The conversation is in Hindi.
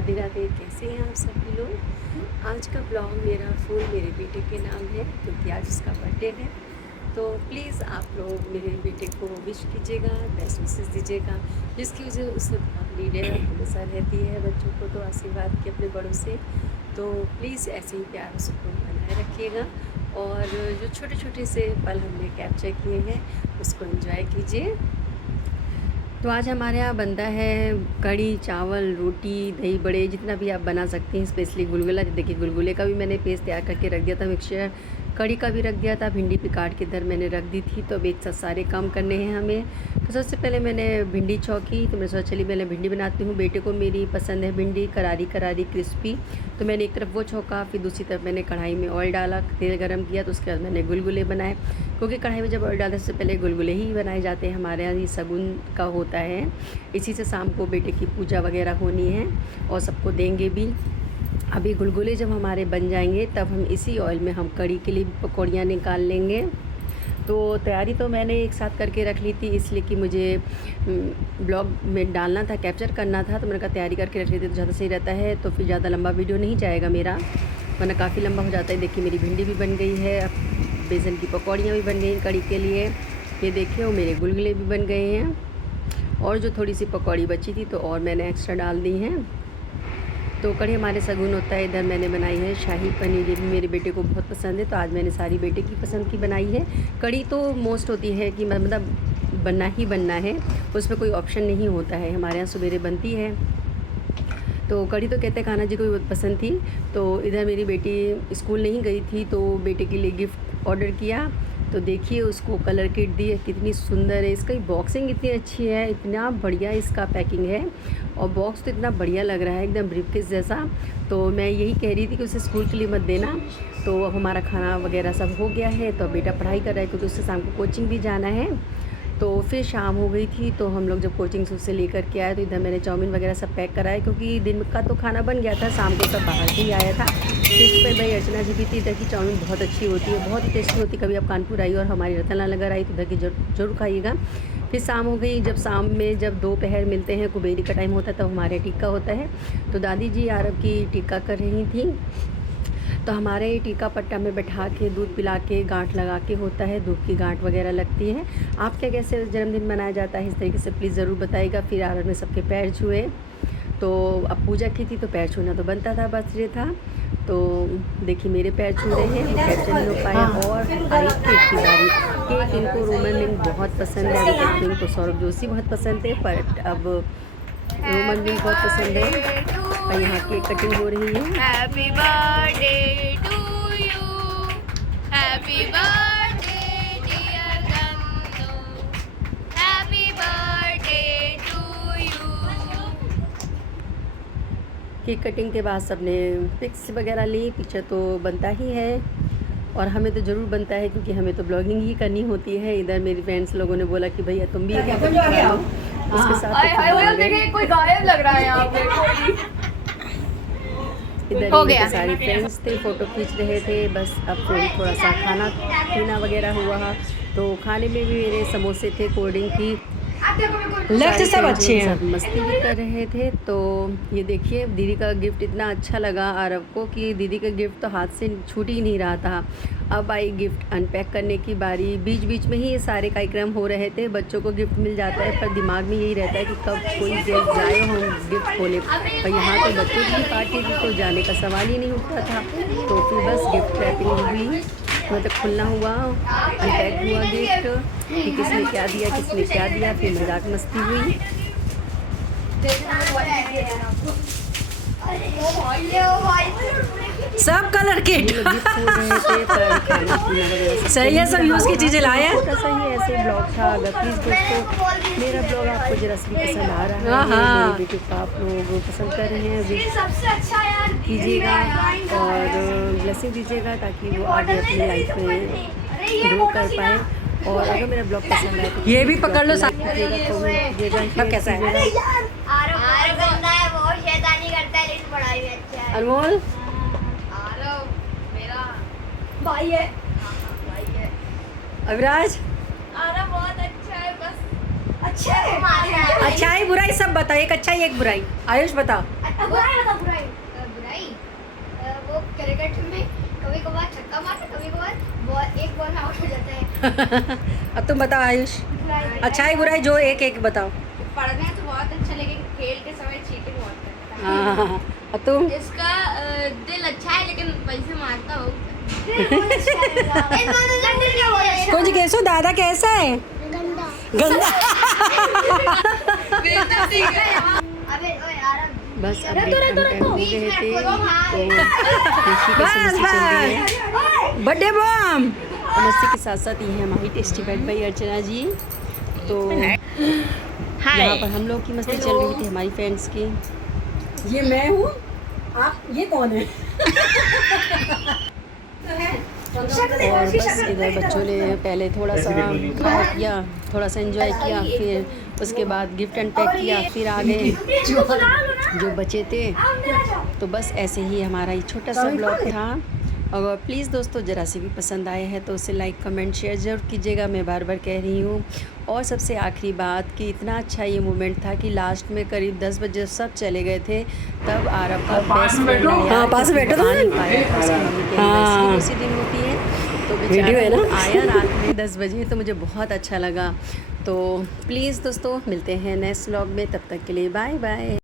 राधे राधे। कैसे हैं आप सभी लोग। आज का ब्लॉग मेरा फुल मेरे बेटे के नाम है क्योंकि आज उसका बर्थडे है। तो प्लीज़ आप लोग मेरे बेटे को विश कीजिएगा, बेस्ट विशेस दीजिएगा। जिसकी वजह उससे बहुत लीडर हमेशा रहती है बच्चों को तो आशीर्वाद के अपने बड़ों से। तो प्लीज़ ऐसे ही प्यार सुकून बनाए रखिएगा और जो छोटे छोटे से पल हमने कैप्चर किए हैं उसको एंजॉय कीजिए। तो आज हमारे यहाँ बनता है कढ़ी चावल रोटी दही बड़े, जितना भी आप बना सकते हैं। स्पेशली गुलगुला, देखिए गुलगुले का भी मैंने पेस्ट तैयार करके रख दिया था मिक्सचर, कढ़ी का भी रख दिया था, भिंडी भी काट के इधर मैंने रख दी थी। तो अब एक साथ सारे काम करने हैं हमें। तो सबसे पहले मैंने भिंडी छौंकी, तो मैंने सोचा चलिए पहले भिंडी बनाती हूँ। बेटे को मेरी पसंद है भिंडी करारी करारी क्रिस्पी। तो मैंने एक तरफ वो छौंका, फिर दूसरी तरफ मैंने कढ़ाई में ऑयल डाला, तेल गरम किया, तो उसके बाद मैंने गुलगुले बनाए। क्योंकि कढ़ाई में जब ऑयल डालने से पहले गुलगुले ही बनाए जाते हैं हमारे यहाँ, ये शगुन का होता है। इसी से शाम को बेटे की पूजा वगैरह होनी है और सबको देंगे भी। अभी गुलगुले जब हमारे बन जाएंगे तब हम इसी ऑयल में हम कढ़ी के लिए पकौड़ियाँ निकाल लेंगे। तो तैयारी तो मैंने एक साथ करके रख ली थी, इसलिए कि मुझे ब्लॉग में डालना था, कैप्चर करना था। तो मैंने कहा तैयारी करके रख ली थी तो ज़्यादा सही रहता है, तो फिर ज़्यादा लंबा वीडियो नहीं जाएगा मेरा, वरना काफ़ी लंबा हो जाता है। देखिए मेरी भिंडी भी बन गई है, बेसन की पकौड़ियाँ भी बन गई कढ़ी के लिए। ये देखिए वो मेरे गुलगुले भी बन गए हैं और जो थोड़ी सी पकौड़ी बची थी तो और मैंने एक्स्ट्रा डाल दी हैं। तो कढ़ी हमारे शगुन होता है। इधर मैंने बनाई है शाही पनीर, ये भी मेरे बेटे को बहुत पसंद है, तो आज मैंने सारी बेटे की पसंद की बनाई है। कढ़ी तो मोस्ट होती है कि मतलब बनना ही बनना है, उसमें कोई ऑप्शन नहीं होता है। हमारे यहाँ सवेरे बनती है तो कढ़ी तो कहते हैं कान्हा जी को भी बहुत पसंद थी। तो इधर मेरी बेटी स्कूल नहीं गई थी तो बेटे के लिए गिफ्ट ऑर्डर किया। तो देखिए उसको कलर किट दी है, कितनी सुंदर है। इसका बॉक्सिंग इतनी अच्छी है, इतना बढ़िया इसका पैकिंग है और बॉक्स तो इतना बढ़िया लग रहा है, एकदम ब्रीफकेस जैसा। तो मैं यही कह रही थी कि उसे स्कूल के लिए मत देना। तो अब हमारा खाना वगैरह सब हो गया है, तो बेटा पढ़ाई कर रहा है क्योंकि उससे शाम को कोचिंग भी जाना है। तो फिर शाम हो गई थी तो हम लोग जब कोचिंग से उससे लेकर के आए तो इधर मैंने चाउमीन वगैरह सब पैक कराया, क्योंकि दिन का तो खाना बन गया था, शाम को सब बाहर से ही आया था। फिर पे भाई अर्चना जी भी थी, इधर की चाउमीन बहुत अच्छी होती है, बहुत ही टेस्टी होती है। कभी आप कानपुर आई और हमारी रतनलाल नगर आई तो इधर की जरूर खाइएगा। फिर शाम हो गई, जब शाम में जब दोपहर मिलते हैं, कुबेरी का टाइम होता है, तब हमारे टीका होता है। तो दादी जी अरब की टीका कर रही थी। तो हमारे टीका पट्टा में बैठा के दूध पिला के गांठ लगा के होता है, दूध की गांठ वगैरह लगती है। आप क्या कैसे जन्मदिन मनाया जाता है इस तरीके से प्लीज़ ज़रूर बताइएगा। फिर आरत में सबके पैर छुए, तो अब पूजा की थी तो पैर छूना तो बनता था, बर्थडे था। तो देखिए मेरे पैर छू रहे हैं, वो कैप्चर नहीं हो पाया। और आई केक की बारी। केक इनको रोमन रिंग बहुत पसंद है, अभी तक इनको सौरभ जोशी बहुत पसंद है, पर अब रोमन रिंग बहुत पसंद है। और यहाँ केक कटिंग हो रही है। Happy birthday to you, happy birthday dear Gangu, happy birthday to you. Cake cutting के बाद सबने पिक्स वगैरह ली, पिक्चर तो बनता ही है और हमें तो ज़रूर बनता है क्योंकि हमें तो ब्लॉगिंग ही करनी होती है। इधर मेरी फ्रेंड्स लोगों ने बोला कि भैया तुम भी उसके साथ कोई गायब लग रहा है यहाँ पे। इधर हो गया। सारी फ्रेंड्स थे, फ़ोटो खींच रहे थे। बस अब थोड़ा सा खाना पीना वगैरह हुआ, तो खाने में भी मेरे समोसे थे, कोल्ड ड्रिंक थी, लेफ्ट सब अच्छे हैं, सब मस्ती भी कर रहे थे। तो ये देखिए दीदी का गिफ्ट इतना अच्छा लगा आरव को कि दीदी का गिफ्ट तो हाथ से छूट ही नहीं रहा था। अब आई गिफ्ट अनपैक करने की बारी। बीच बीच में ही ये सारे कार्यक्रम हो रहे थे, बच्चों को गिफ्ट मिल जाता है पर दिमाग में यही रहता है कि कब कोई गेस्ट जाए हम गिफ्ट खोलें। और यहाँ तो बच्चों की पार्टी थी तो जाने का सवाल ही नहीं उठता था। तो फिर बस गिफ्ट रैपिंग हुई, मतलब खुलना हुआ, अनपैक हुआ गिफ्ट कि किसने क्या दिया किसने क्या दिया, फिर मजाक मस्ती हुई। सब कलर किट सही है, सब यूज़ की चीज़ें लाए हैं। छोटा सा ही ऐसे ब्लॉग था। अगर प्लीज़ दोस्तों मेरा ब्लॉग आपको जरा सी पसंद आ रहा है, मेरे वीडियो को आप लोग पसंद कर रहे हैं, कीजिएगा और ब्लेसिंग दीजिएगा ताकि वो आगे अपनी लाइफ में ग्रो कर पाए। और अगर मेरा ब्लॉग पसंद आए तो ये भी पकड़ लो साथ। अब कैसा है अनमोल? भाई है, अविराज बहुत अच्छा है, बस अच्छा है। अच्छाई बुराई सब बताओ, एक अच्छाई एक बुराई। आयुष बता। बुराई वो क्रिकेट में कभी कभार छक्का मारता, कभी कभार एक बॉल में आउट हो जाता है। अब तुम बताओ आयुष, अच्छाई बुराई जो एक एक बताओ। पढ़ने तो बहुत अच्छा, लेकिन खेल के समय चीटिंग बहुत करता है। हाँ, और तुम? इसका दिल अच्छा है लेकिन पैसे मारता हो। कुछ कैसो दादा कैसा है? गंदा। बस अपडेट कंटेंट हो गए थे तो देखिए कैसे बस मस्ती चल रही है। बर्थडे बम। और मस्ती के साथ साथ ये है हमारी टेस्टी बैट भाई अर्चना जी। तो यहाँ पर हम लोग की मस्ती चल रही थी, हमारी फ्रेंड्स की। ये मैं हूँ, आप ये कौन है? और बस इधर बच्चों ने पहले थोड़ा सा खाया किया, थोड़ा सा एंजॉय किया, फिर उसके बाद गिफ्ट अनपैक किया, फिर आ गए जो बचे थे। तो बस ऐसे ही हमारा ये छोटा सा ब्लॉग था। और प्लीज़ दोस्तों, ज़रा से भी पसंद आया है तो उसे लाइक कमेंट शेयर ज़रूर कीजिएगा, मैं बार बार कह रही हूँ। और सबसे आखिरी बात कि इतना अच्छा ये मोमेंट था कि लास्ट में करीब 10 बजे सब चले गए थे, तब आरव का बेस्ट फ्रेंड हाँ, पास में बैठो तुम। हाँ। उसी दिन होती है तो वीडियो है बेचारा ना? आया रात में 10 बजे, तो मुझे बहुत अच्छा लगा। तो प्लीज़ दोस्तों, मिलते हैं नेक्स्ट व्लॉग में, तब तक के लिए बाय बाय।